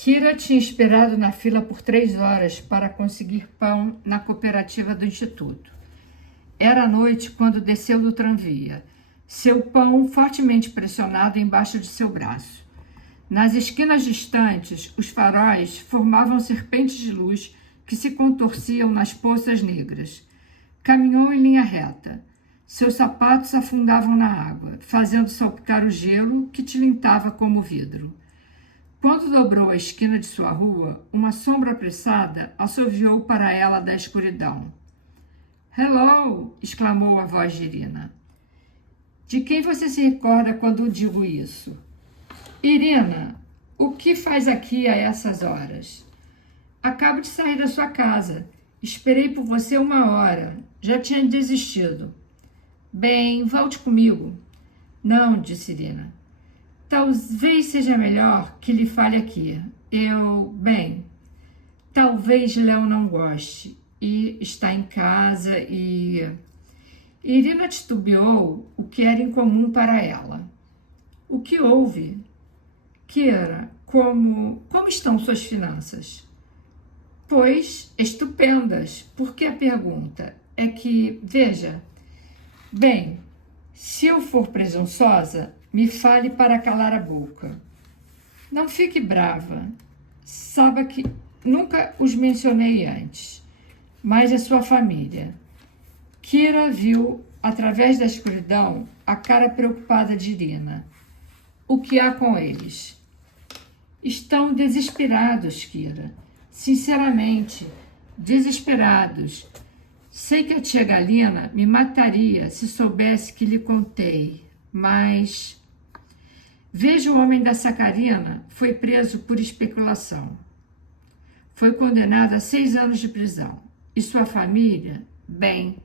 Kira tinha esperado na fila por 3 horas para conseguir pão na cooperativa do instituto. Era noite quando desceu do tranvia, seu pão fortemente pressionado embaixo de seu braço. Nas esquinas distantes, os faróis formavam serpentes de luz que se contorciam nas poças negras. Caminhou em linha reta. Seus sapatos afundavam na água, fazendo salpicar o gelo que tilintava como vidro. Quando dobrou a esquina de sua rua, uma sombra apressada assoviou para ela da escuridão. "Hello!" exclamou a voz de Irina. "De quem você se recorda quando digo isso?" "Irina, o que faz aqui a essas horas?" "Acabo de sair da sua casa. Esperei por você 1 hora. Já tinha desistido." "Bem, volte comigo." "Não", disse Irina. "Talvez seja melhor que lhe fale aqui. Talvez Léo não goste. E está em casa e..." Irina titubeou, o que era incomum para ela. "O que houve?" "Kira, como estão suas finanças?" "Pois, estupendas. Por que a pergunta? É que, veja... Bem, se eu for presunçosa, me fale para calar a boca. Não fique brava. Saiba que nunca os mencionei antes, mas a sua família." Kira viu, através da escuridão, a cara preocupada de Irina. "O que há com eles?" "Estão desesperados, Kira. Sinceramente, desesperados. Sei que a tia Galina me mataria se soubesse que lhe contei, mas... Veja, o homem da sacarina foi preso por especulação. Foi condenado a 6 anos de prisão. E sua família, bem,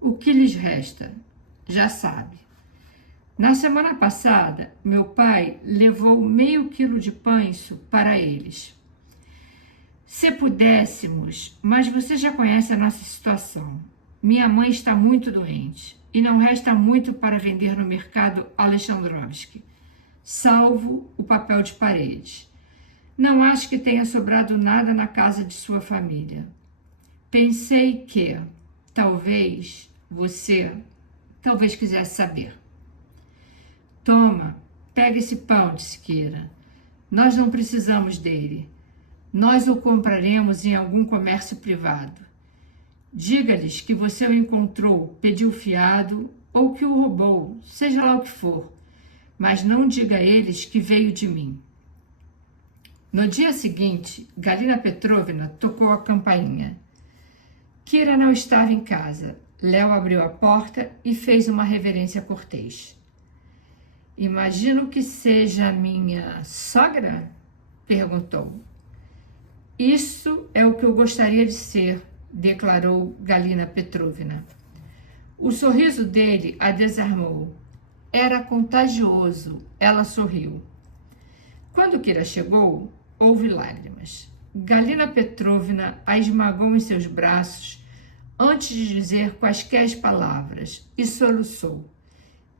o que lhes resta? Já sabe. Na semana passada, meu pai levou meio quilo de pães para eles. Se pudéssemos, mas você já conhece a nossa situação. Minha mãe está muito doente e não resta muito para vender no mercado Alexandrovski, salvo o papel de parede. Não acho que tenha sobrado nada na casa de sua família. Pensei que, talvez quisesse saber." "Toma, pega esse pão", disse Kira. "Nós não precisamos dele. Nós o compraremos em algum comércio privado. Diga-lhes que você o encontrou, pediu fiado ou que o roubou, seja lá o que for. Mas não diga a eles que veio de mim." No dia seguinte, Galina Petrovna tocou a campainha. Kira não estava em casa. Léo abriu a porta e fez uma reverência cortês. "Imagino que seja minha sogra?" perguntou. "Isso é o que eu gostaria de ser", declarou Galina Petrovna. O sorriso dele a desarmou. Era contagioso. Ela sorriu. Quando Kira chegou, houve lágrimas. Galina Petrovna a esmagou em seus braços antes de dizer quaisquer palavras e soluçou.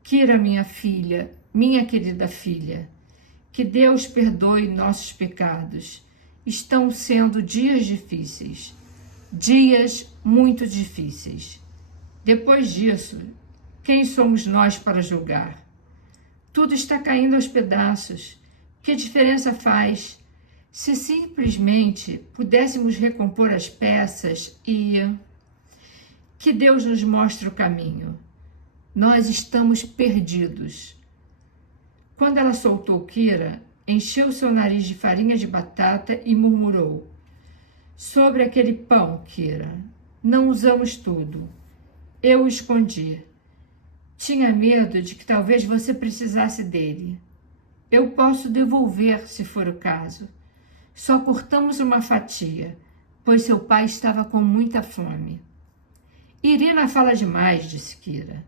"Kira, minha filha, minha querida filha, que Deus perdoe nossos pecados. Estão sendo dias difíceis, dias muito difíceis. Depois disso, quem somos nós para julgar? Tudo está caindo aos pedaços. Que diferença faz se simplesmente pudéssemos recompor as peças e... Que Deus nos mostre o caminho. Nós estamos perdidos." Quando ela soltou Kira, encheu seu nariz de farinha de batata e murmurou: "Sobre aquele pão, Kira, não usamos tudo. Eu o escondi. Tinha medo de que talvez você precisasse dele. Eu posso devolver, se for o caso. Só cortamos uma fatia, pois seu pai estava com muita fome." "Irina fala demais", disse Kira.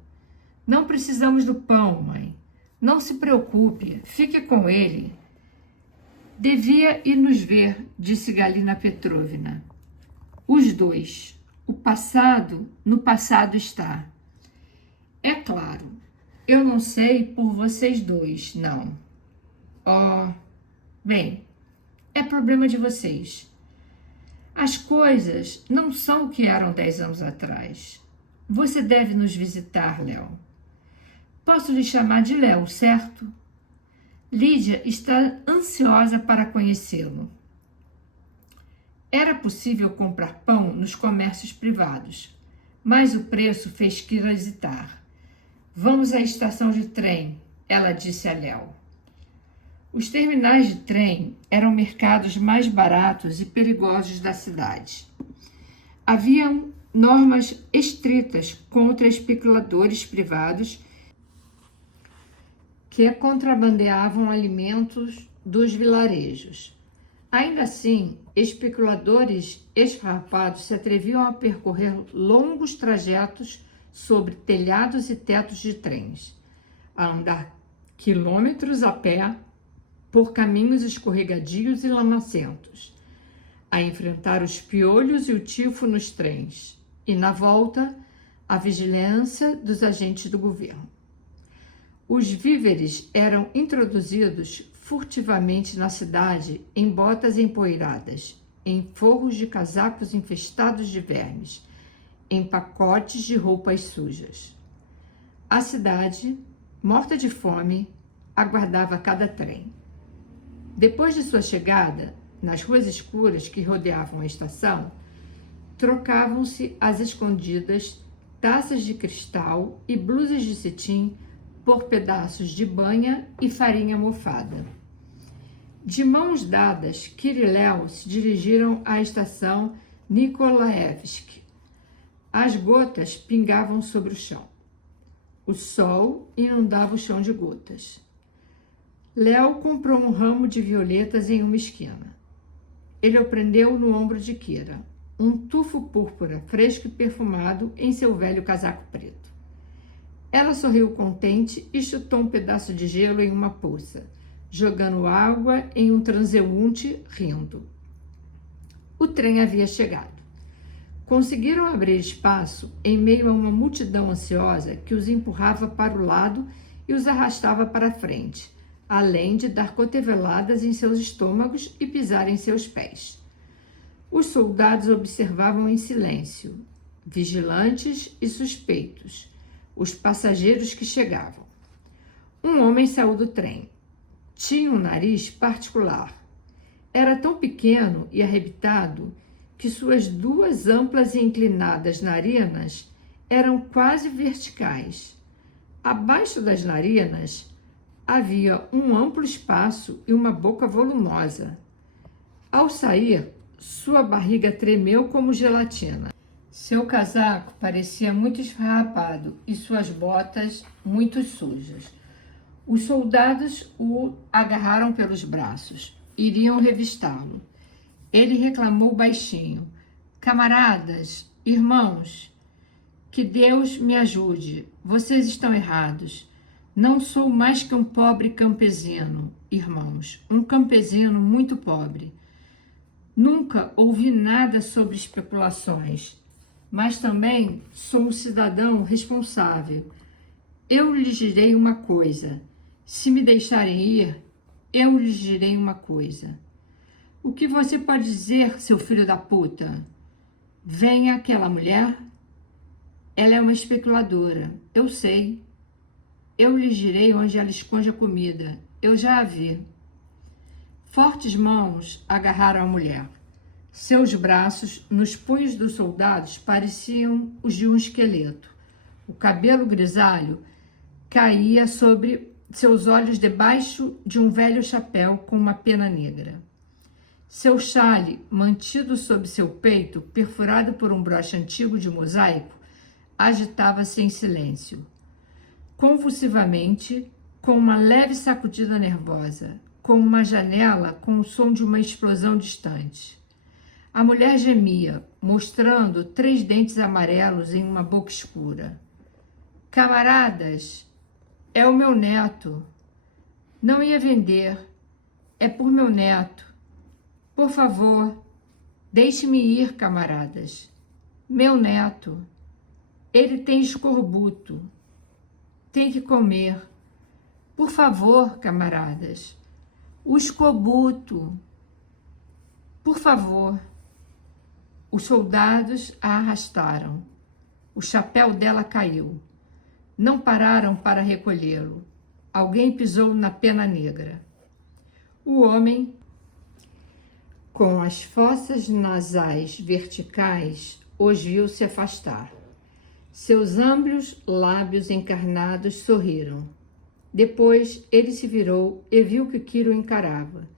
"Não precisamos do pão, mãe. Não se preocupe, fique com ele." "Devia ir nos ver", disse Galina Petrovna. "Os dois. O passado, no passado está." "É claro. Eu não sei por vocês dois, não." "Oh, bem, é problema de vocês. As coisas não são o que eram 10 anos atrás. Você deve nos visitar, Léo. Posso lhe chamar de Léo, certo? Lídia está ansiosa para conhecê-lo. Era possível comprar pão nos comércios privados, mas o preço fez Kira hesitar. Vamos à estação de trem, ela disse a Léo. Os terminais de trem eram mercados mais baratos e perigosos da cidade. Haviam normas estritas contra especuladores privados que contrabandeavam alimentos dos vilarejos. Ainda assim, especuladores esfarrapados se atreviam a percorrer longos trajetos sobre telhados e tetos de trens, a andar quilômetros a pé por caminhos escorregadios e lamacentos, a enfrentar os piolhos e o tifo nos trens, e na volta, a vigilância dos agentes do governo. Os víveres eram introduzidos furtivamente na cidade em botas empoeiradas, em forros de casacos infestados de vermes, em pacotes de roupas sujas. A cidade, morta de fome, aguardava cada trem. Depois de sua chegada, nas ruas escuras que rodeavam a estação, trocavam-se às escondidas taças de cristal e blusas de cetim por pedaços de banha e farinha mofada. De mãos dadas, Kira e Léo se dirigiram à estação Nikolaevsk. As gotas pingavam sobre o chão. O sol inundava o chão de gotas. Léo comprou um ramo de violetas em uma esquina. Ele o prendeu no ombro de Kira, um tufo púrpura fresco e perfumado em seu velho casaco preto. Ela sorriu contente e chutou um pedaço de gelo em uma poça, jogando água em um transeunte, rindo. O trem havia chegado. Conseguiram abrir espaço em meio a uma multidão ansiosa que os empurrava para o lado e os arrastava para frente, além de dar cotoveladas em seus estômagos e pisar em seus pés. Os soldados observavam em silêncio, vigilantes e suspeitos, os passageiros que chegavam. Um homem saiu do trem. Tinha um nariz particular. Era tão pequeno e arrebitado que suas duas amplas e inclinadas narinas eram quase verticais. Abaixo das narinas havia um amplo espaço e uma boca volumosa. Ao sair, sua barriga tremeu como gelatina. Seu casaco parecia muito esfarrapado e suas botas muito sujas. Os soldados o agarraram pelos braços. Iriam revistá-lo. Ele reclamou baixinho: "Camaradas, irmãos, que Deus me ajude. Vocês estão errados. Não sou mais que um pobre campesino, irmãos, um campesino muito pobre. Nunca ouvi nada sobre especulações, mas também sou um cidadão responsável. Eu lhes direi uma coisa. Se me deixarem ir, eu lhes direi uma coisa. O que você pode dizer, seu filho da puta? Vem aquela mulher? Ela é uma especuladora, eu sei. Eu lhes direi onde ela esconde a comida. Eu já a vi." Fortes mãos agarraram a mulher. Seus braços, nos punhos dos soldados, pareciam os de um esqueleto. O cabelo grisalho caía sobre seus olhos debaixo de um velho chapéu com uma pena negra. Seu chale, mantido sob seu peito, perfurado por um broche antigo de mosaico, agitava-se em silêncio. Convulsivamente, com uma leve sacudida nervosa, como uma janela com o som de uma explosão distante. A mulher gemia, mostrando 3 dentes amarelos em uma boca escura. "Camaradas, é o meu neto. Não ia vender. É por meu neto. Por favor, deixe-me ir, camaradas. Meu neto. Ele tem escorbuto. Tem que comer. Por favor, camaradas. O escorbuto. Por favor. Os soldados a arrastaram. O chapéu dela caiu. Não pararam para recolhê-lo. Alguém pisou na pena negra. O homem, com as fossas nasais verticais, os viu se afastar. Seus amplos lábios encarnados sorriram. Depois ele se virou e viu que Kira o encarava.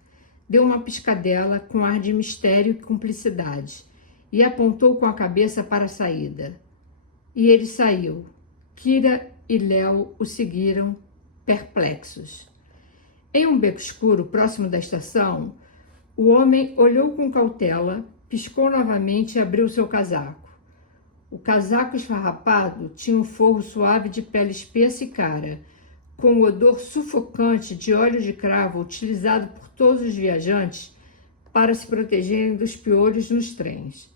Deu uma piscadela com ar de mistério e cumplicidade e apontou com a cabeça para a saída. E ele saiu. Kira e Léo o seguiram, perplexos. Em um beco escuro próximo da estação, o homem olhou com cautela, piscou novamente e abriu seu casaco. O casaco esfarrapado tinha um forro suave de pele espessa e cara, com o odor sufocante de óleo de cravo utilizado por todos os viajantes para se protegerem dos piolhos nos trens.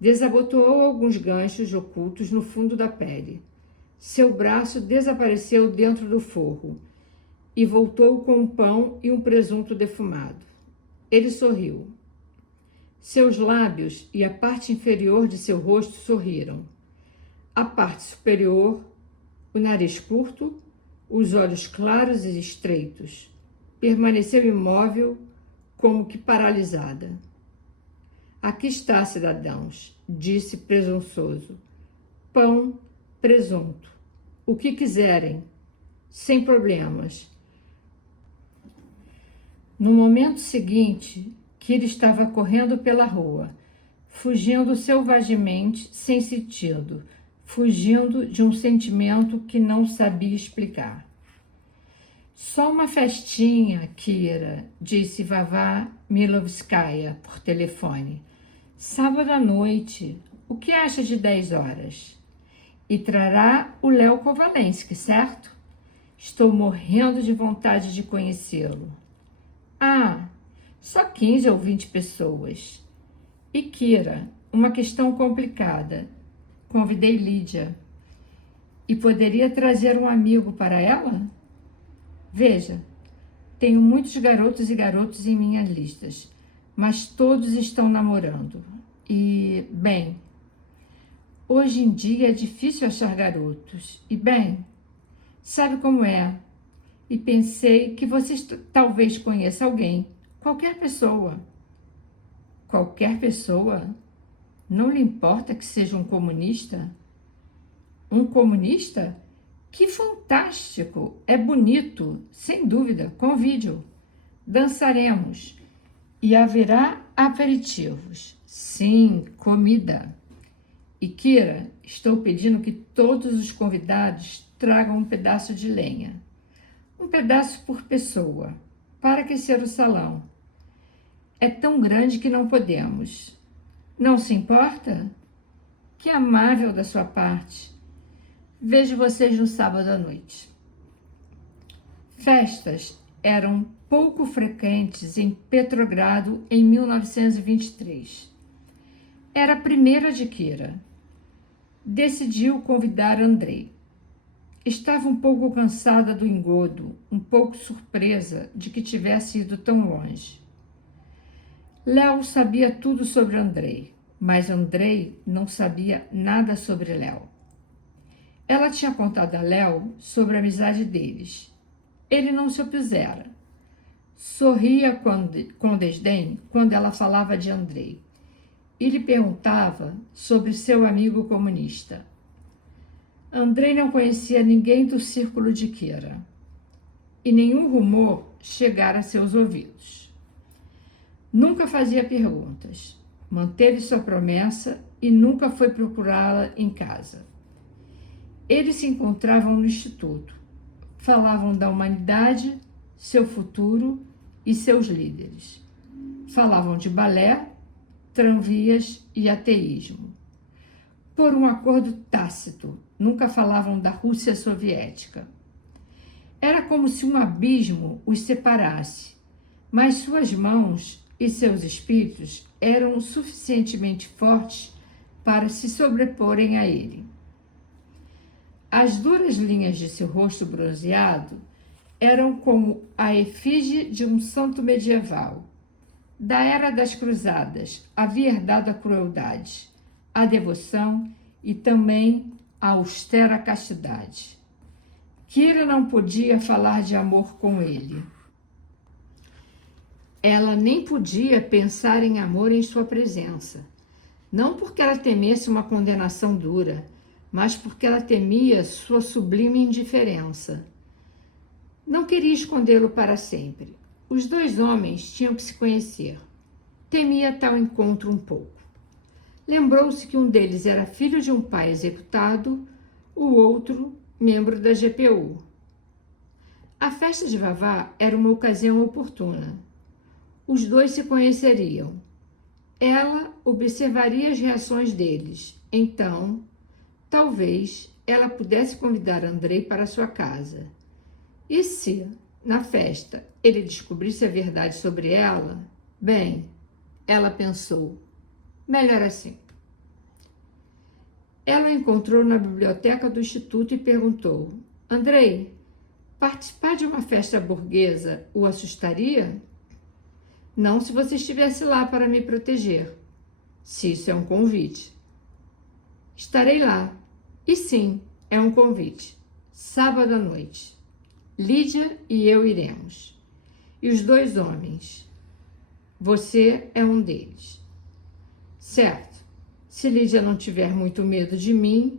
Desabotoou alguns ganchos ocultos no fundo da pele. Seu braço desapareceu dentro do forro e voltou com um pão e um presunto defumado. Ele sorriu. Seus lábios e a parte inferior de seu rosto sorriram. A parte superior, o nariz curto, os olhos claros e estreitos. Permaneceu imóvel, como que paralisada. Aqui está, cidadãos, disse presunçoso. Pão, presunto, o que quiserem, sem problemas. No momento seguinte, Kira estava correndo pela rua, fugindo selvagemente, sem sentido, fugindo de um sentimento que não sabia explicar. Só uma festinha, Kira, disse Vavá Milovskaya por telefone. Sábado à noite, o que acha de 10 horas? E trará o Léo Kovalensky, certo? Estou morrendo de vontade de conhecê-lo. Ah, só 15 ou 20 pessoas. E Kira, uma questão complicada. Convidei Lídia. E poderia trazer um amigo para ela? Veja, tenho muitos garotos e garotas em minhas listas, mas todos estão namorando. E, bem, hoje em dia é difícil achar garotos. E, bem, sabe como é? E pensei que você talvez conheça alguém, qualquer pessoa. Qualquer pessoa? Não lhe importa que seja um comunista? Um comunista? Que fantástico! É bonito, sem dúvida, convide-o. Dançaremos e haverá aperitivos. Sim, comida. E Kira, estou pedindo que todos os convidados tragam um pedaço de lenha. Um pedaço por pessoa, para aquecer o salão. É tão grande que não podemos. Não se importa? Que amável da sua parte. Vejo vocês no sábado à noite. Festas eram pouco frequentes em Petrogrado em 1923. Era a primeira de Kira. Decidiu convidar Andrei. Estava um pouco cansada do engodo, um pouco surpresa de que tivesse ido tão longe. Léo sabia tudo sobre Andrei, mas Andrei não sabia nada sobre Léo. Ela tinha contado a Léo sobre a amizade deles. Ele não se opusera. Sorria com desdém quando ela falava de Andrei e lhe perguntava sobre seu amigo comunista. Andrei não conhecia ninguém do círculo de Kira e nenhum rumor chegara a seus ouvidos. Nunca fazia perguntas, manteve sua promessa e nunca foi procurá-la em casa. Eles se encontravam no instituto, falavam da humanidade, seu futuro e seus líderes. Falavam de balé, tranvias e ateísmo. Por um acordo tácito, nunca falavam da Rússia soviética. Era como se um abismo os separasse, mas suas mãos e seus espíritos eram suficientemente fortes para se sobreporem a ele. As duras linhas de seu rosto bronzeado eram como a efígie de um santo medieval. Da era das cruzadas, havia herdado a crueldade, a devoção e também a austera castidade. Kira não podia falar de amor com ele. Ela nem podia pensar em amor em sua presença. Não porque ela temesse uma condenação dura, mas porque ela temia sua sublime indiferença. Não queria escondê-lo para sempre. Os dois homens tinham que se conhecer. Temia tal encontro um pouco. Lembrou-se que um deles era filho de um pai executado, o outro membro da GPU. A festa de Vavá era uma ocasião oportuna. Os dois se conheceriam. Ela observaria as reações deles. Então, talvez ela pudesse convidar Andrei para sua casa. E se, na festa, ele descobrisse a verdade sobre ela? Bem, ela pensou, melhor assim. Ela o encontrou na biblioteca do instituto e perguntou: Andrei, participar de uma festa burguesa o assustaria? Não se você estivesse lá para me proteger. Se isso é um convite. Estarei lá. E sim, é um convite. Sábado à noite. Lídia e eu iremos. E os dois homens. Você é um deles. Certo. Se Lídia não tiver muito medo de mim.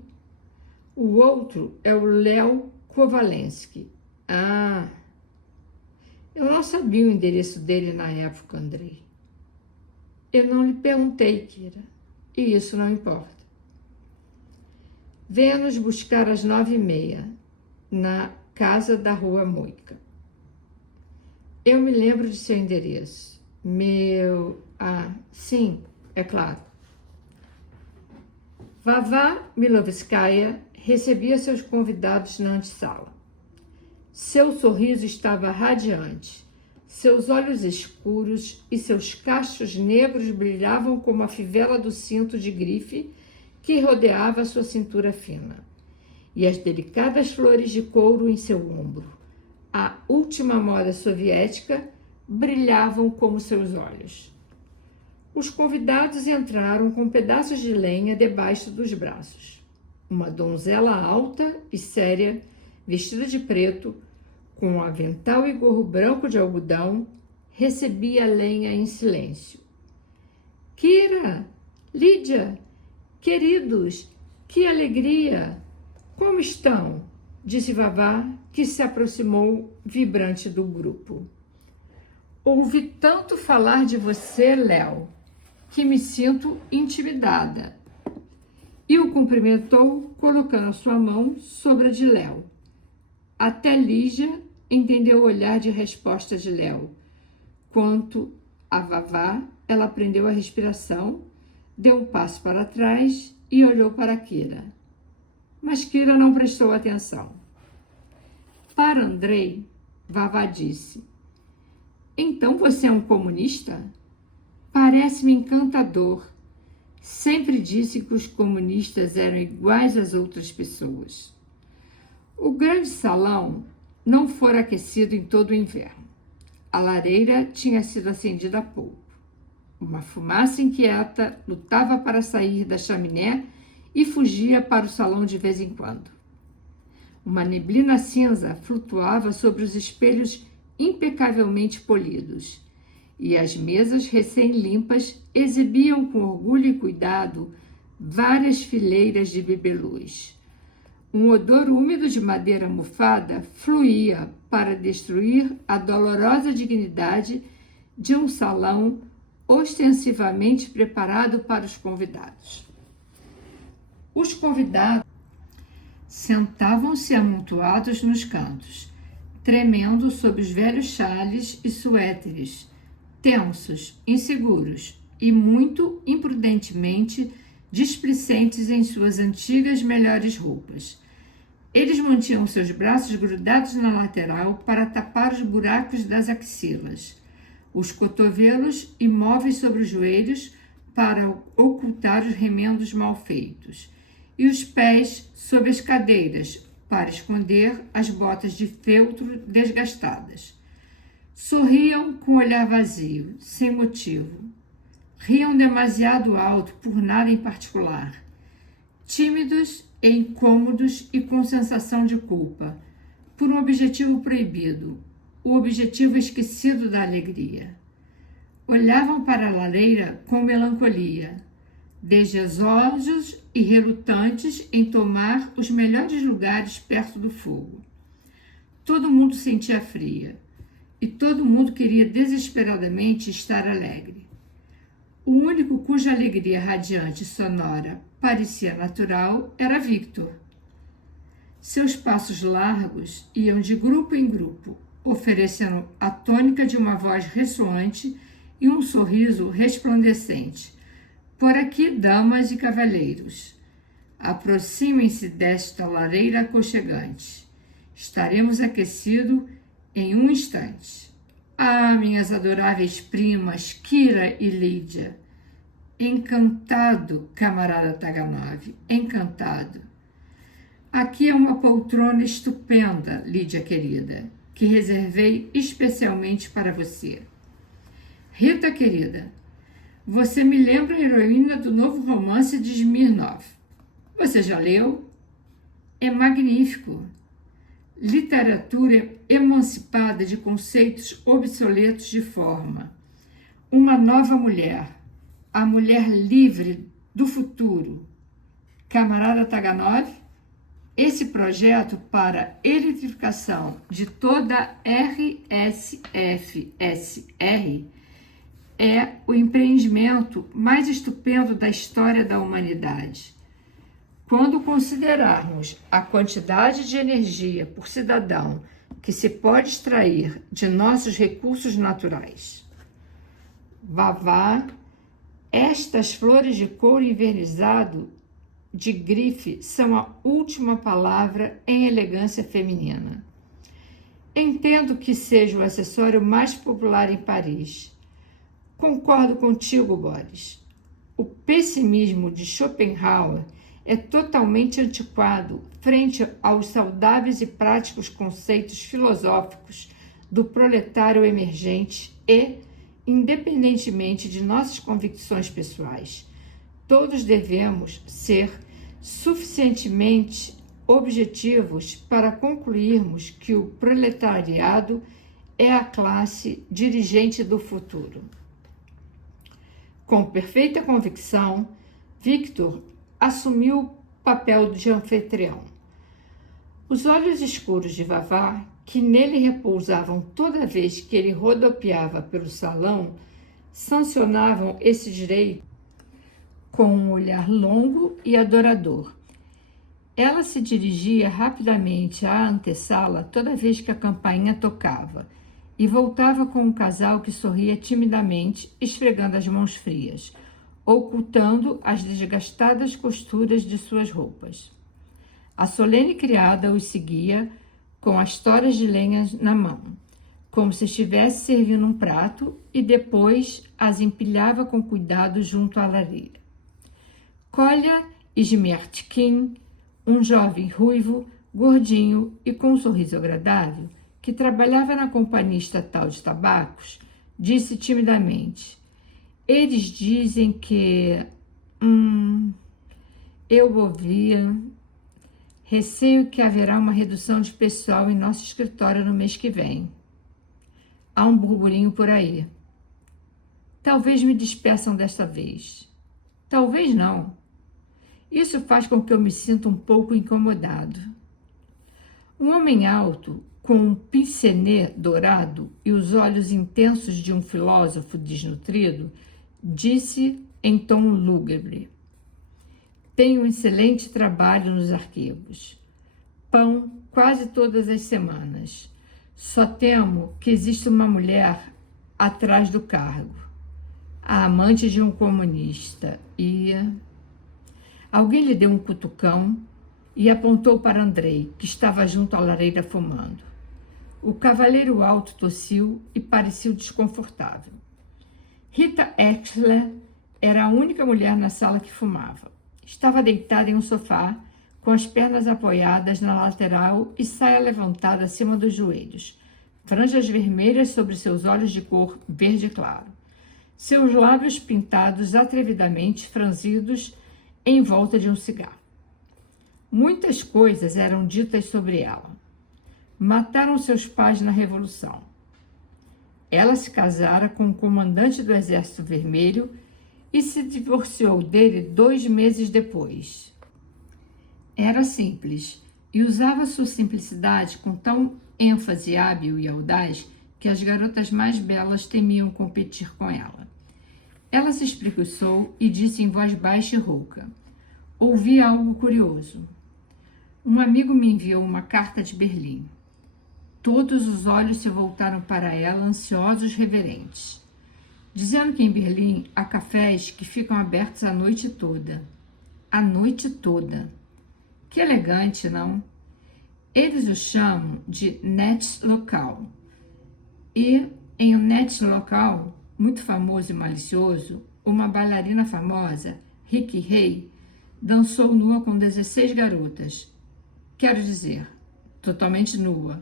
O outro é o Léo Kovalensky. Ah, eu não sabia o endereço dele na época, Andrei. Eu não lhe perguntei, Kira, e isso não importa. Venha nos buscar às 9h30, na casa da Rua Moica. Eu me lembro de seu endereço. Sim, é claro. Vavá Milovskaya recebia seus convidados na antessala. Seu sorriso estava radiante, seus olhos escuros e seus cachos negros brilhavam como a fivela do cinto de grife que rodeava sua cintura fina, e as delicadas flores de couro em seu ombro, a última moda soviética, brilhavam como seus olhos. Os convidados entraram com pedaços de lenha debaixo dos braços. Uma donzela alta e séria, vestida de preto, com um avental e gorro branco de algodão, recebia a lenha em silêncio. Kira, Lídia, queridos, que alegria! Como estão? Disse Vavá, que se aproximou vibrante do grupo. Ouvi tanto falar de você, Léo, que me sinto intimidada. E o cumprimentou, colocando sua mão sobre a de Léo. Até Lígia entendeu o olhar de resposta de Léo. Quanto a Vavá, ela prendeu a respiração, deu um passo para trás e olhou para Kira. Mas Kira não prestou atenção. Para Andrei, Vavá disse: Então você é um comunista? Parece-me encantador. Sempre disse que os comunistas eram iguais às outras pessoas. O grande salão não fora aquecido em todo o inverno. A lareira tinha sido acendida há pouco. Uma fumaça inquieta lutava para sair da chaminé e fugia para o salão de vez em quando. Uma neblina cinza flutuava sobre os espelhos impecavelmente polidos, e as mesas recém-limpas exibiam com orgulho e cuidado várias fileiras de bibelôs. Um odor úmido de madeira mofada fluía para destruir a dolorosa dignidade de um salão ostensivamente preparado para os convidados. Os convidados sentavam-se amontoados nos cantos, tremendo sob os velhos xales e suéteres, tensos, inseguros e muito imprudentemente displicentes em suas antigas melhores roupas. Eles mantinham seus braços grudados na lateral para tapar os buracos das axilas, os cotovelos imóveis sobre os joelhos para ocultar os remendos mal feitos, e os pés sob as cadeiras para esconder as botas de feltro desgastadas. Sorriam com o olhar vazio, sem motivo. Riam demasiado alto por nada em particular. Tímidos e incômodos e com sensação de culpa, por um objetivo proibido, o objetivo esquecido da alegria. Olhavam para a lareira com melancolia, desejosos e relutantes em tomar os melhores lugares perto do fogo. Todo mundo sentia fria e todo mundo queria desesperadamente estar alegre. O único cuja alegria radiante e sonora parecia natural era Victor. Seus passos largos iam de grupo em grupo, oferecendo a tônica de uma voz ressoante e um sorriso resplandecente. Por aqui, damas e cavalheiros, aproximem-se desta lareira aconchegante. Estaremos aquecidos em um instante. Ah, minhas adoráveis primas, Kira e Lídia. Encantado, camarada Taganov, encantado. Aqui é uma poltrona estupenda, Lídia querida, que reservei especialmente para você. Rita querida, você me lembra a heroína do novo romance de Smirnov. Você já leu? É magnífico. Literatura emancipada de conceitos obsoletos de forma. Uma nova mulher, a mulher livre do futuro. Camarada Taganov, esse projeto para eletrificação de toda a RSFSR é o empreendimento mais estupendo da história da humanidade. Quando considerarmos a quantidade de energia por cidadão que se pode extrair de nossos recursos naturais. Vavá, estas flores de couro envernizado de grife são a última palavra em elegância feminina. Entendo que seja o acessório mais popular em Paris. Concordo contigo, Boris. O pessimismo de Schopenhauer é totalmente antiquado frente aos saudáveis e práticos conceitos filosóficos do proletário emergente e, independentemente de nossas convicções pessoais, todos devemos ser suficientemente objetivos para concluirmos que o proletariado é a classe dirigente do futuro. Com perfeita convicção, Victor assumiu o papel de anfitrião. Os olhos escuros de Vavá, que nele repousavam toda vez que ele rodopiava pelo salão, sancionavam esse direito com um olhar longo e adorador. Ela se dirigia rapidamente à antessala toda vez que a campainha tocava e voltava com um casal que sorria timidamente, esfregando as mãos frias, ocultando as desgastadas costuras de suas roupas. A solene criada os seguia com as toras de lenha na mão, como se estivesse servindo um prato, e depois as empilhava com cuidado junto à lareira. Kolya Smertkin, um jovem ruivo, gordinho e com um sorriso agradável, que trabalhava na companhia estatal de tabacos, disse timidamente: eles dizem que... eu ouvia... Receio que haverá uma redução de pessoal em nosso escritório no mês que vem. Há um burburinho por aí. Talvez me despeçam desta vez. Talvez não. Isso faz com que eu me sinta um pouco incomodado. Um homem alto, com um pince-nez dourado e os olhos intensos de um filósofo desnutrido, disse em tom lúgubre: tenho um excelente trabalho nos arquivos. Pão quase todas as semanas. Só temo que exista uma mulher atrás do cargo, a amante de um comunista, e... Alguém lhe deu um cutucão e apontou para Andrei, que estava junto à lareira fumando. O cavaleiro alto tossiu e pareceu desconfortável. Rita Exler era a única mulher na sala que fumava. Estava deitada em um sofá, com as pernas apoiadas na lateral e saia levantada acima dos joelhos, franjas vermelhas sobre seus olhos de cor verde claro, seus lábios pintados atrevidamente franzidos em volta de um cigarro. Muitas coisas eram ditas sobre ela. Mataram seus pais na Revolução. Ela se casara com o comandante do Exército Vermelho e se divorciou dele 2 meses depois. Era simples e usava sua simplicidade com tão ênfase hábil e audaz que as garotas mais belas temiam competir com ela. Ela se espreguiçou e disse em voz baixa e rouca: ouvi algo curioso. Um amigo me enviou uma carta de Berlim. Todos os olhos se voltaram para ela, ansiosos, reverentes, dizendo que em Berlim há cafés que ficam abertos a noite toda. A noite toda. Que elegante, não? Eles o chamam de Netzlocal. E em um Netzlocal, muito famoso e malicioso, uma bailarina famosa, Ricky Hay, dançou nua com 16 garotas. Quero dizer, totalmente nua.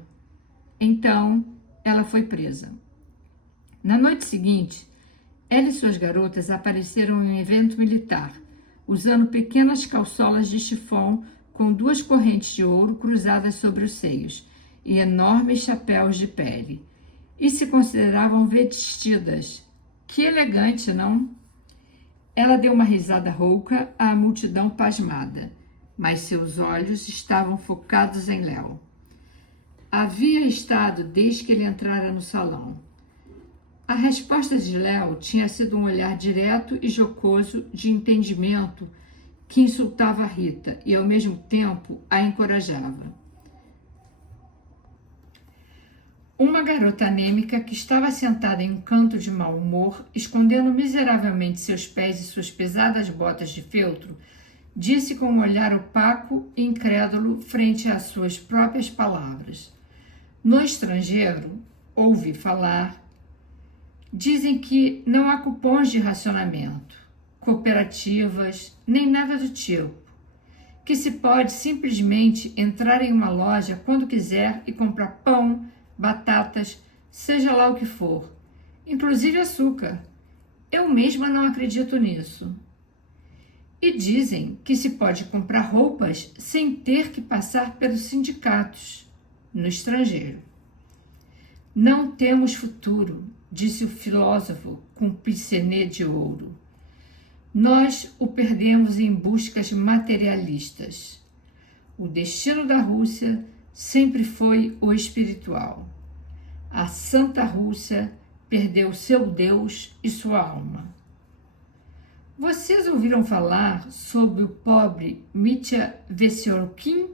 Então, ela foi presa. Na noite seguinte, ela e suas garotas apareceram em um evento militar, usando pequenas calçolas de chifão com 2 correntes de ouro cruzadas sobre os seios e enormes chapéus de pele, e se consideravam vestidas. Que elegante, não? Ela deu uma risada rouca à multidão pasmada, mas seus olhos estavam focados em Léo. Havia estado desde que ele entrara no salão. A resposta de Léo tinha sido um olhar direto e jocoso de entendimento que insultava Rita e, ao mesmo tempo, a encorajava. Uma garota anêmica que estava sentada em um canto de mau humor, escondendo miseravelmente seus pés e suas pesadas botas de feltro, disse com um olhar opaco e incrédulo frente às suas próprias palavras: no estrangeiro, ouvi falar, dizem que não há cupons de racionamento, cooperativas, nem nada do tipo, que se pode simplesmente entrar em uma loja quando quiser e comprar pão, batatas, seja lá o que for, inclusive açúcar. Eu mesma não acredito nisso. E dizem que se pode comprar roupas sem ter que passar pelos sindicatos, no estrangeiro. Não temos futuro, disse o filósofo com piscenê de ouro. Nós o perdemos em buscas materialistas. O destino da Rússia sempre foi o espiritual. A Santa Rússia perdeu seu Deus e sua alma. Vocês ouviram falar sobre o pobre Mitya Veselkin?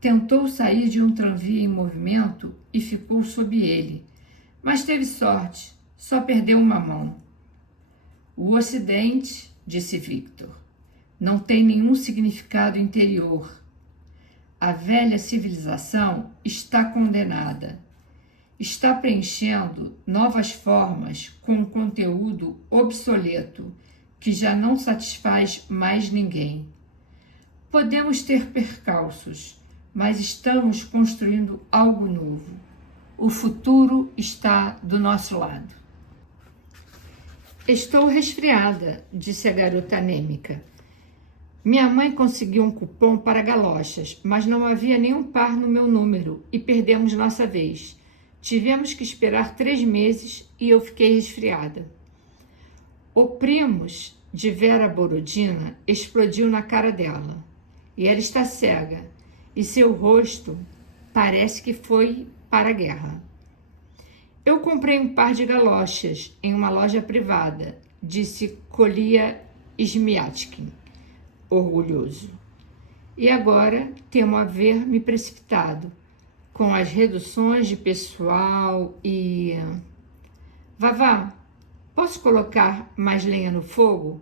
Tentou sair de um tramvia em movimento e ficou sob ele, mas teve sorte, só perdeu uma mão. O Ocidente, disse Victor, não tem nenhum significado interior. A velha civilização está condenada. Está preenchendo novas formas com um conteúdo obsoleto que já não satisfaz mais ninguém. Podemos ter percalços, mas estamos construindo algo novo. O futuro está do nosso lado. Estou resfriada, disse a garota anêmica. Minha mãe conseguiu um cupom para galochas, mas não havia nenhum par no meu número e perdemos nossa vez. Tivemos que esperar 3 meses e eu fiquei resfriada. O primos de Vera Borodina explodiu na cara dela. E ela está cega, e seu rosto parece que foi para a guerra. Eu comprei um par de galochas em uma loja privada, disse Kolia Smiatkin, orgulhoso. E agora temo haver me precipitado, com as reduções de pessoal e... Vavá, posso colocar mais lenha no fogo?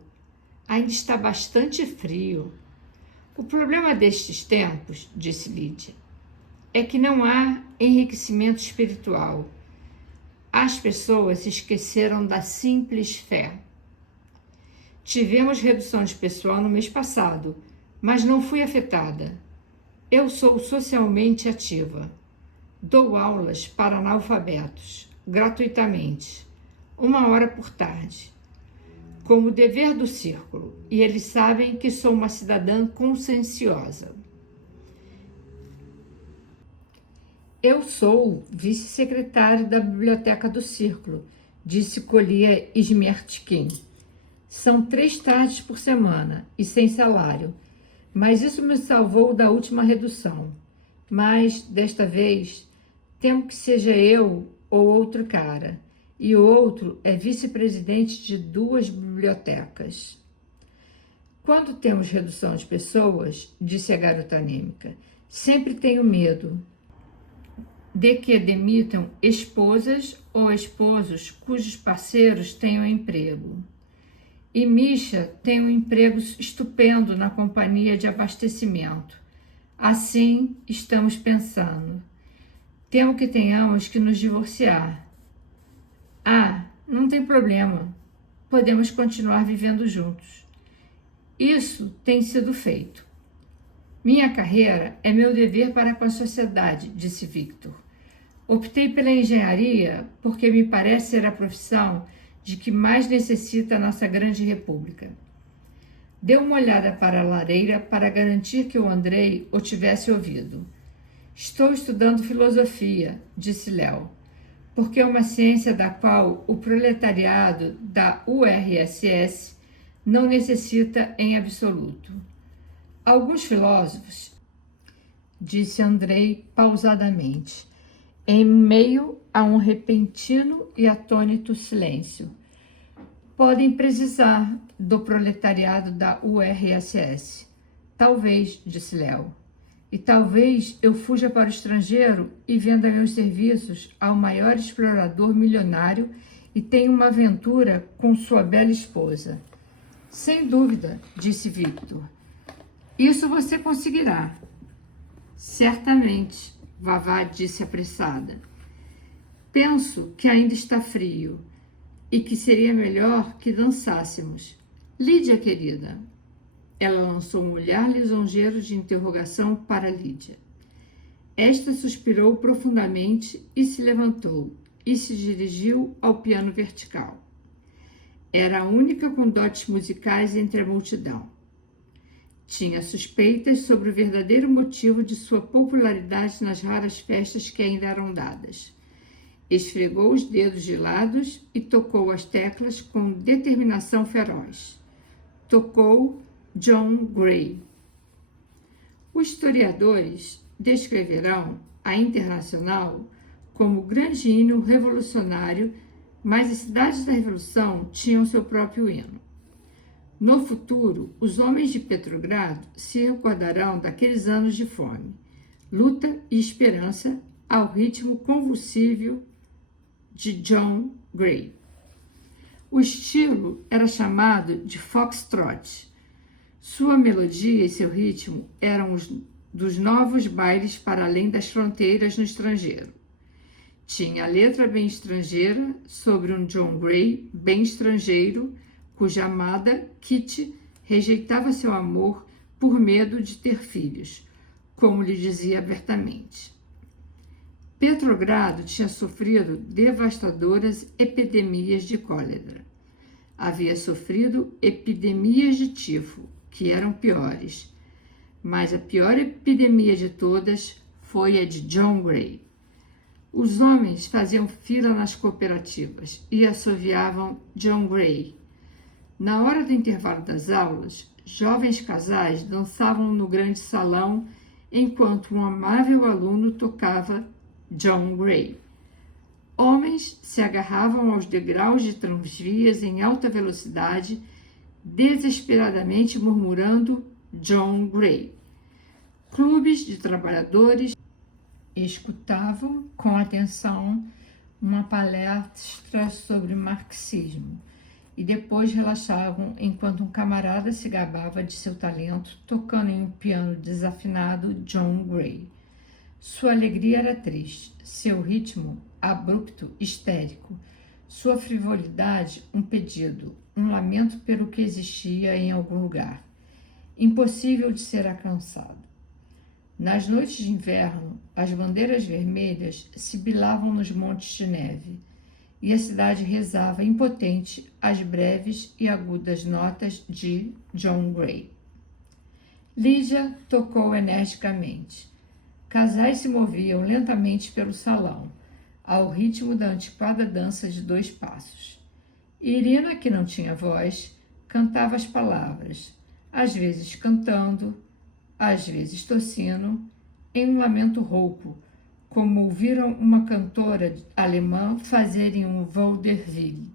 Ainda está bastante frio. O problema destes tempos, disse Lídia, é que não há enriquecimento espiritual. As pessoas se esqueceram da simples fé. Tivemos redução de pessoal no mês passado, mas não fui afetada. Eu sou socialmente ativa. Dou aulas para analfabetos, gratuitamente, 1 hora por tarde, como dever do círculo, e eles sabem que sou uma cidadã conscienciosa. Eu sou vice-secretário da Biblioteca do Círculo, disse Colia Smertkin. São 3 tardes por semana e sem salário, mas isso me salvou da última redução. Mas, desta vez, temo que seja eu ou outro cara, e o outro é vice-presidente de 2 bibliotecas. Quando temos redução de pessoas, disse a garota anêmica, sempre tenho medo de que demitam esposas ou esposos cujos parceiros tenham emprego. E Misha tem um emprego estupendo na companhia de abastecimento. Assim, estamos pensando. Temo que tenhamos que nos divorciar. Ah, não tem problema. Podemos continuar vivendo juntos. Isso tem sido feito. Minha carreira é meu dever para com a sociedade, disse Victor. Optei pela engenharia porque me parece ser a profissão de que mais necessita a nossa grande república. Deu uma olhada para a lareira para garantir que o Andrei o tivesse ouvido. Estou estudando filosofia, disse Léo, porque é uma ciência da qual o proletariado da URSS não necessita em absoluto. Alguns filósofos, disse Andrei pausadamente, em meio a um repentino e atônito silêncio, podem precisar do proletariado da URSS. Talvez, disse Léo, e talvez eu fuja para o estrangeiro e venda meus serviços ao maior explorador milionário e tenha uma aventura com sua bela esposa. Sem dúvida, disse Victor. Isso você conseguirá. Certamente, Vavá disse apressada. Penso que ainda está frio e que seria melhor que dançássemos. Lídia, querida. Ela lançou um olhar lisonjeiro de interrogação para Lídia. Esta suspirou profundamente e se levantou e se dirigiu ao piano vertical. Era a única com dotes musicais entre a multidão. Tinha suspeitas sobre o verdadeiro motivo de sua popularidade nas raras festas que ainda eram dadas. Esfregou os dedos gelados e tocou as teclas com determinação feroz. Tocou John Gray. Os historiadores descreverão a Internacional como grande hino revolucionário, mas as cidades da Revolução tinham seu próprio hino. No futuro, os homens de Petrogrado se recordarão daqueles anos de fome, luta e esperança ao ritmo convulsivo de John Gray. O estilo era chamado de foxtrot. Sua melodia e seu ritmo eram os dos novos bailes para além das fronteiras no estrangeiro. Tinha a letra bem estrangeira sobre um John Gray bem estrangeiro, cuja amada, Kitty, rejeitava seu amor por medo de ter filhos, como lhe dizia abertamente. Petrogrado tinha sofrido devastadoras epidemias de cólera. Havia sofrido epidemias de tifo, que eram piores, mas a pior epidemia de todas foi a de John Gray. Os homens faziam fila nas cooperativas e assoviavam John Gray. Na hora do intervalo das aulas, jovens casais dançavam no grande salão enquanto um amável aluno tocava John Gray. Homens se agarravam aos degraus de tranvias em alta velocidade, desesperadamente murmurando John Gray. Clubes de trabalhadores escutavam com atenção uma palestra sobre marxismo e depois relaxavam enquanto um camarada se gabava de seu talento tocando em um piano desafinado John Gray. Sua alegria era triste, seu ritmo abrupto, histérico, sua frivolidade um pedido, um lamento pelo que existia em algum lugar, impossível de ser alcançado. Nas noites de inverno, as bandeiras vermelhas sibilavam nos montes de neve, e a cidade rezava impotente as breves e agudas notas de John Gray. Lydia tocou energicamente. Casais se moviam lentamente pelo salão, ao ritmo da antiquada dança de 2 passos. Irina, que não tinha voz, cantava as palavras, às vezes cantando, às vezes tossindo, em um lamento rouco, como ouviram uma cantora alemã fazer em um vaudeville.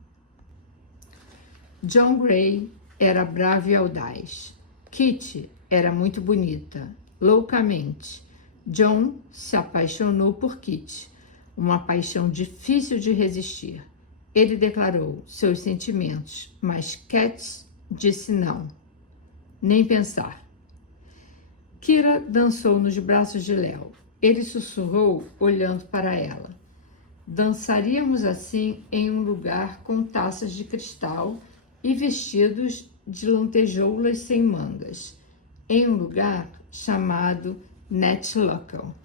John Gray era bravo e audaz. Kitty era muito bonita, loucamente. John se apaixonou por Kitty, uma paixão difícil de resistir. Ele declarou seus sentimentos, mas Cat disse não. Nem pensar. Kira dançou nos braços de Léo. Ele sussurrou, olhando para ela. Dançaríamos assim em um lugar com taças de cristal e vestidos de lantejoulas sem mangas, em um lugar chamado Netlocal.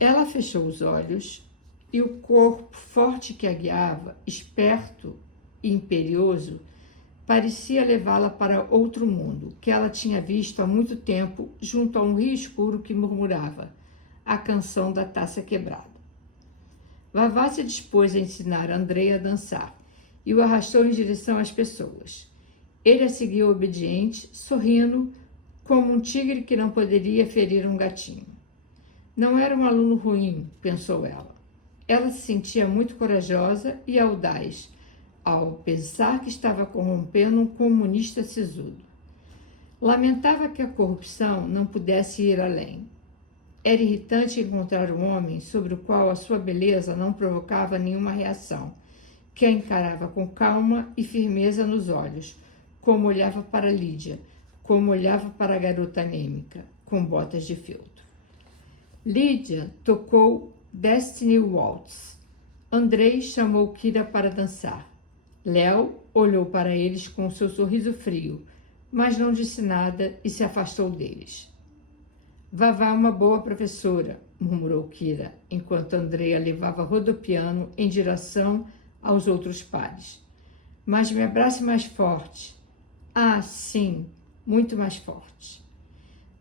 Ela fechou os olhos e o corpo forte que a guiava, esperto e imperioso, parecia levá-la para outro mundo, que ela tinha visto há muito tempo junto a um rio escuro que murmurava a canção da taça quebrada. Vavá se dispôs a ensinar Andrei a dançar e o arrastou em direção às pessoas. Ele a seguiu obediente, sorrindo, como um tigre que não poderia ferir um gatinho. Não era um aluno ruim, pensou ela. Ela se sentia muito corajosa e audaz, ao pensar que estava corrompendo um comunista sisudo. Lamentava que a corrupção não pudesse ir além. Era irritante encontrar um homem sobre o qual a sua beleza não provocava nenhuma reação, que a encarava com calma e firmeza nos olhos, como olhava para Lídia, como olhava para a garota anêmica, com botas de feltro. Lídia tocou Destiny Waltz. Andrei chamou Kira para dançar. Léo olhou para eles com seu sorriso frio, mas não disse nada e se afastou deles. Vavá é uma boa professora, murmurou Kira, enquanto Andrei a levava rodopiando em direção aos outros pares. Mas me abrace mais forte. Ah, sim, muito mais forte.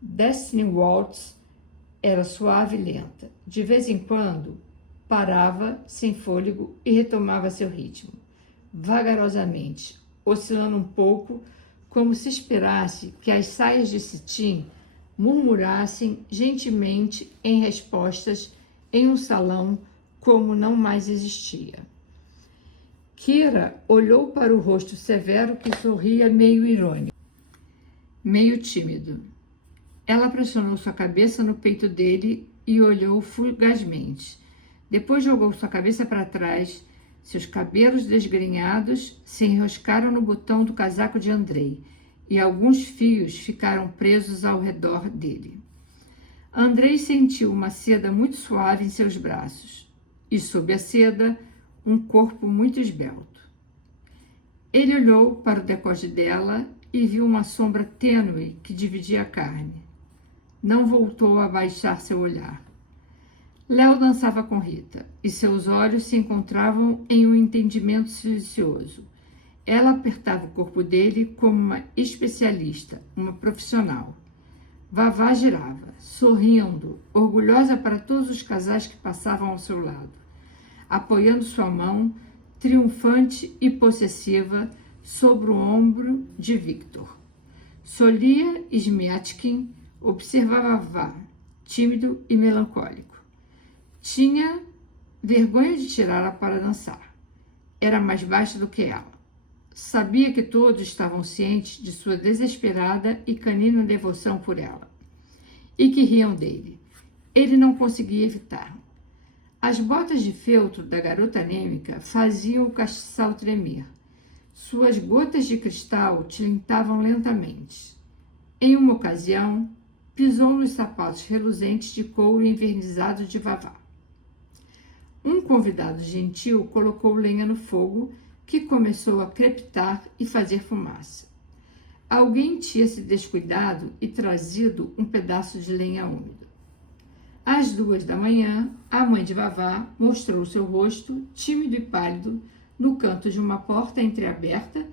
Destiny Waltz era suave e lenta. De vez em quando, parava, sem fôlego, e retomava seu ritmo, vagarosamente, oscilando um pouco, como se esperasse que as saias de cetim murmurassem gentilmente em respostas em um salão como não mais existia. Kira olhou para o rosto severo que sorria meio irônico, meio tímido. Ela pressionou sua cabeça no peito dele e olhou fugazmente. Depois jogou sua cabeça para trás. Seus cabelos desgrenhados se enroscaram no botão do casaco de Andrei e alguns fios ficaram presos ao redor dele. Andrei sentiu uma seda muito suave em seus braços e, sob a seda, um corpo muito esbelto. Ele olhou para o decote dela e viu uma sombra tênue que dividia a carne. Não voltou a baixar seu olhar. Léo dançava com Rita e seus olhos se encontravam em um entendimento silencioso. Ela apertava o corpo dele como uma especialista, uma profissional. Vavá girava, sorrindo, orgulhosa para todos os casais que passavam ao seu lado, apoiando sua mão, triunfante e possessiva, sobre o ombro de Victor. Solia Smiatkin observava Vavá, tímido e melancólico. Tinha vergonha de tirá-la para dançar. Era mais baixa do que ela. Sabia que todos estavam cientes de sua desesperada e canina devoção por ela, e que riam dele. Ele não conseguia evitar. As botas de feltro da garota anêmica faziam o castiçal tremer. Suas gotas de cristal tilintavam lentamente. Em uma ocasião, pisou nos sapatos reluzentes de couro envernizado de Vavá. Um convidado gentil colocou lenha no fogo, que começou a crepitar e fazer fumaça. Alguém tinha se descuidado e trazido um pedaço de lenha úmida. Às 2 da manhã, a mãe de Vavá mostrou seu rosto, tímido e pálido, no canto de uma porta entreaberta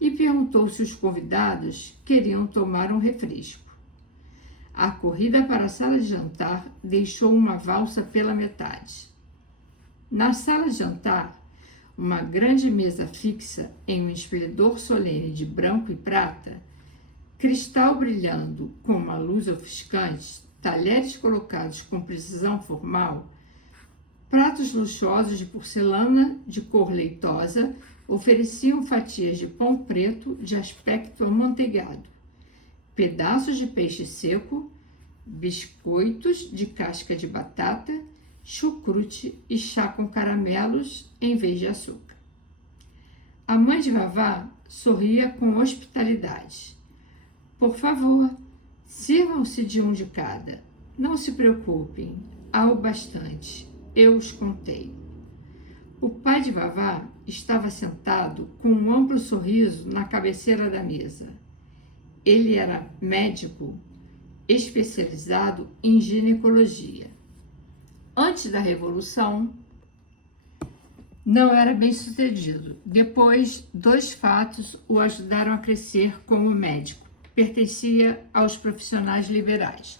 e perguntou se os convidados queriam tomar um refresco. A corrida para a sala de jantar deixou uma valsa pela metade. Na sala de jantar, uma grande mesa fixa em um esplendor solene de branco e prata, cristal brilhando com uma luz ofuscante, talheres colocados com precisão formal, pratos luxuosos de porcelana de cor leitosa ofereciam fatias de pão preto de aspecto amanteigado, pedaços de peixe seco, biscoitos de casca de batata, chucrute e chá com caramelos em vez de açúcar. A mãe de Vavá sorria com hospitalidade. Por favor, sirvam-se de um de cada. Não se preocupem, há o bastante. Eu os contei. O pai de Vavá estava sentado com um amplo sorriso na cabeceira da mesa. Ele era médico especializado em ginecologia. Antes da Revolução, não era bem sucedido. Depois, 2 fatos o ajudaram a crescer como médico. Pertencia aos profissionais liberais,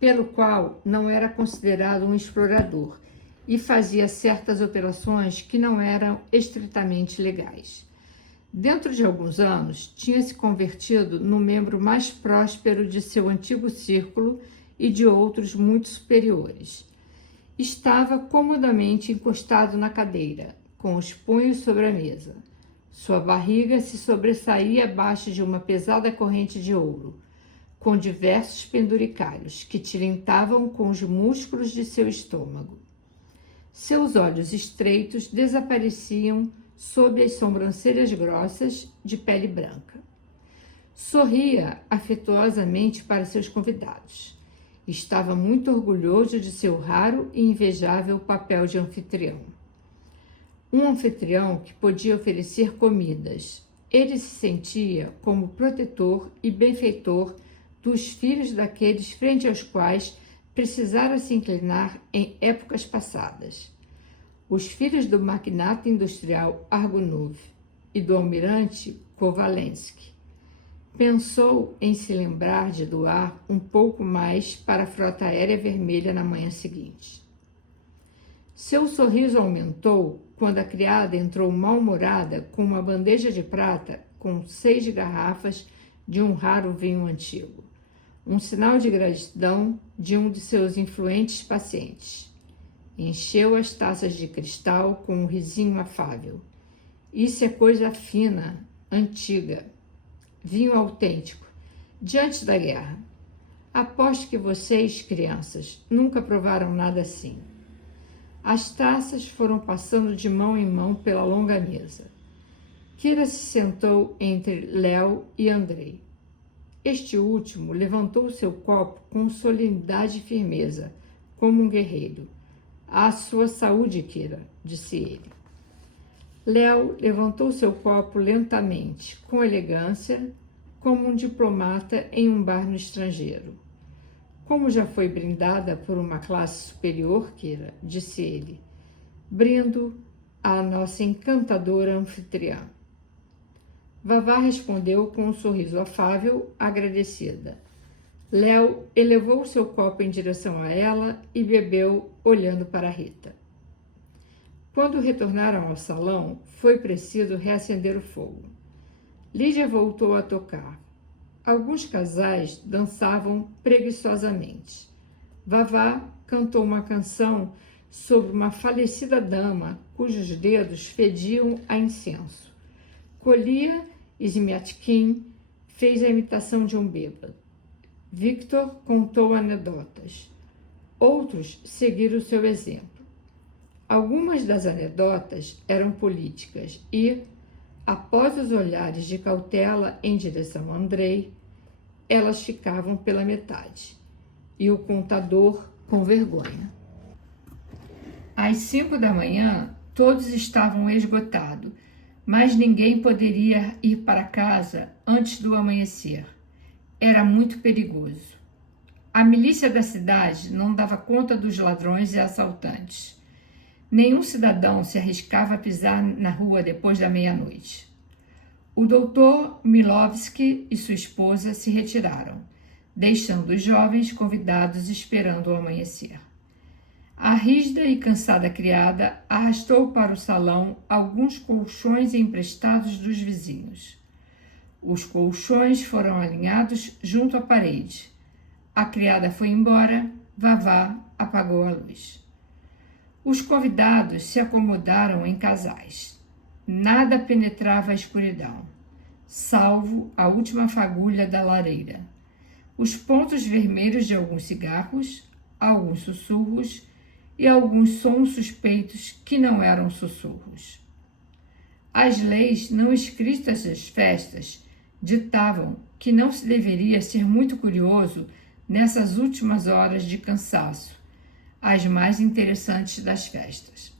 pelo qual não era considerado um explorador e fazia certas operações que não eram estritamente legais. Dentro de alguns anos, tinha se convertido no membro mais próspero de seu antigo círculo e de outros muito superiores. Estava comodamente encostado na cadeira, com os punhos sobre a mesa. Sua barriga se sobressaía abaixo de uma pesada corrente de ouro, com diversos penduricalhos que tilintavam com os músculos de seu estômago. Seus olhos estreitos desapareciam sob as sobrancelhas grossas de pele branca. Sorria afetuosamente para seus convidados. Estava muito orgulhoso de seu raro e invejável papel de anfitrião. Um anfitrião que podia oferecer comidas. Ele se sentia como protetor e benfeitor dos filhos daqueles frente aos quais precisara se inclinar em épocas passadas. Os filhos do magnata industrial Argonov e do almirante Kovalensky. Pensou em se lembrar de doar um pouco mais para a frota aérea vermelha na manhã seguinte. Seu sorriso aumentou quando a criada entrou mal-humorada com uma bandeja de prata com 6 garrafas de um raro vinho antigo, um sinal de gratidão de um de seus influentes pacientes. Encheu as taças de cristal com um risinho afável. Isso é coisa fina, antiga. Vinho autêntico, de antes da guerra. Aposto que vocês, crianças, nunca provaram nada assim. As taças foram passando de mão em mão pela longa mesa. Kira se sentou entre Léo e Andrei. Este último levantou seu copo com solenidade e firmeza, como um guerreiro. À sua saúde, Kira, disse ele. Léo levantou seu copo lentamente, com elegância, como um diplomata em um bar no estrangeiro. Como já foi brindada por uma classe superior, Kira, disse ele, brindo à nossa encantadora anfitriã. Vavá respondeu com um sorriso afável, agradecida. Léo elevou seu copo em direção a ela e bebeu, olhando para Rita. Quando retornaram ao salão, foi preciso reacender o fogo. Lídia voltou a tocar. Alguns casais dançavam preguiçosamente. Vavá cantou uma canção sobre uma falecida dama cujos dedos fediam a incenso. Kolia Izmiatkin fez a imitação de um bêbado. Victor contou anedotas. Outros seguiram seu exemplo. Algumas das anedotas eram políticas e, após os olhares de cautela em direção a Andrei, elas ficavam pela metade, e o contador com vergonha. Às 5 da manhã, todos estavam esgotados, mas ninguém poderia ir para casa antes do amanhecer. Era muito perigoso. A milícia da cidade não dava conta dos ladrões e assaltantes. Nenhum cidadão se arriscava a pisar na rua depois da meia-noite. O doutor Milovski e sua esposa se retiraram, deixando os jovens convidados esperando o amanhecer. A rígida e cansada criada arrastou para o salão alguns colchões emprestados dos vizinhos. Os colchões foram alinhados junto à parede. A criada foi embora, Vavá apagou a luz. Os convidados se acomodaram em casais. Nada penetrava a escuridão, salvo a última fagulha da lareira, os pontos vermelhos de alguns cigarros, alguns sussurros e alguns sons suspeitos que não eram sussurros. As leis não escritas das festas ditavam que não se deveria ser muito curioso nessas últimas horas de cansaço, as mais interessantes das festas.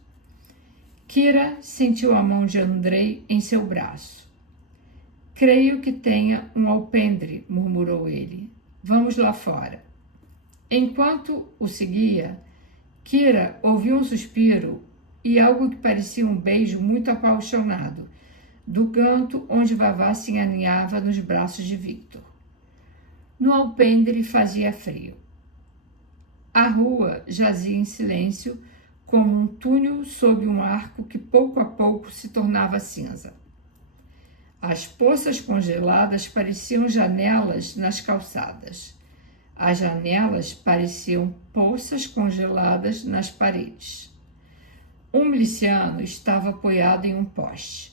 Kira sentiu a mão de Andrei em seu braço. Creio que tenha um alpendre, murmurou ele. Vamos lá fora. Enquanto o seguia, Kira ouviu um suspiro e algo que parecia um beijo muito apaixonado, do canto onde Vavá se aninhava nos braços de Victor. No alpendre fazia frio. A rua jazia em silêncio, como um túnel sob um arco que pouco a pouco se tornava cinza. As poças congeladas pareciam janelas nas calçadas. As janelas pareciam poças congeladas nas paredes. Um miliciano estava apoiado em um poste.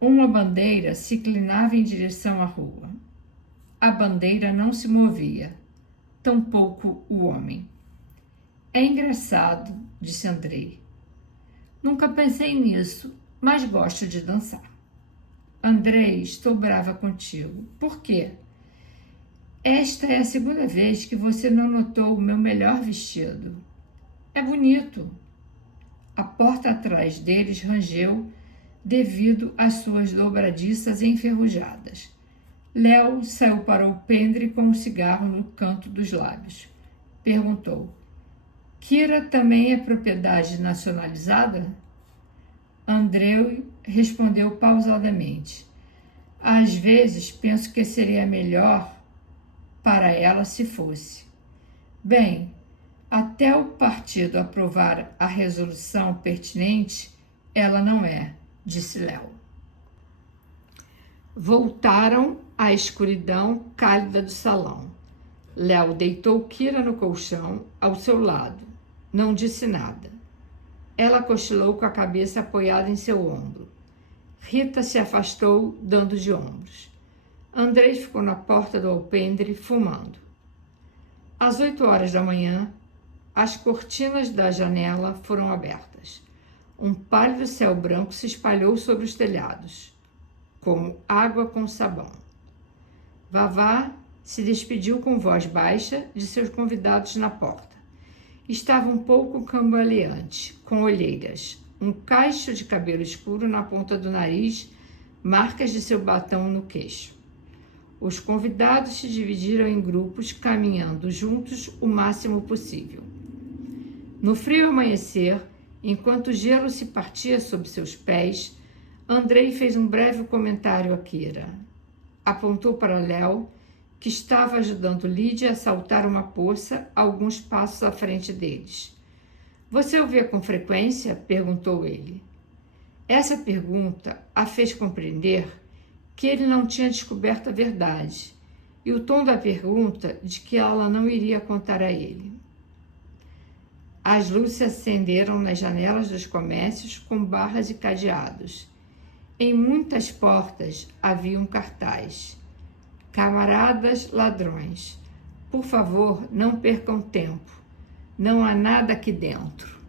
Uma bandeira se inclinava em direção à rua. A bandeira não se movia, tampouco o homem. É engraçado, disse Andrei. Nunca pensei nisso, mas gosto de dançar. Andrei, estou brava contigo. Por quê? Esta é a segunda vez que você não notou o meu melhor vestido. É bonito. A porta atrás deles rangeu devido às suas dobradiças enferrujadas. Léo saiu para o alpendre com um cigarro no canto dos lábios. Perguntou: Kira também é propriedade nacionalizada? Andrei respondeu pausadamente: às vezes penso que seria melhor para ela se fosse. Bem, até o partido aprovar a resolução pertinente, ela não é, disse Léo. Voltaram à escuridão cálida do salão. Léo deitou Kira no colchão ao seu lado. Não disse nada. Ela cochilou com a cabeça apoiada em seu ombro. Rita se afastou, dando de ombros. Andrei ficou na porta do alpendre, fumando. Às 8 horas da manhã, as cortinas da janela foram abertas. Um pálido céu branco se espalhou sobre os telhados, como água com sabão. Vavá se despediu com voz baixa de seus convidados na porta. Estava um pouco cambaleante, com olheiras, um cacho de cabelo escuro na ponta do nariz, marcas de seu batom no queixo. Os convidados se dividiram em grupos, caminhando juntos o máximo possível. No frio amanhecer, enquanto o gelo se partia sob seus pés, Andrei fez um breve comentário a Kira. Apontou para Léo, que estava ajudando Lídia a saltar uma poça alguns passos à frente deles. Você o vê com frequência? Perguntou ele. Essa pergunta a fez compreender que ele não tinha descoberto a verdade, e o tom da pergunta de que ela não iria contar a ele. As luzes se acenderam nas janelas dos comércios com barras e cadeados. Em muitas portas havia um cartaz: Camaradas ladrões, por favor, não percam tempo. Não há nada aqui dentro.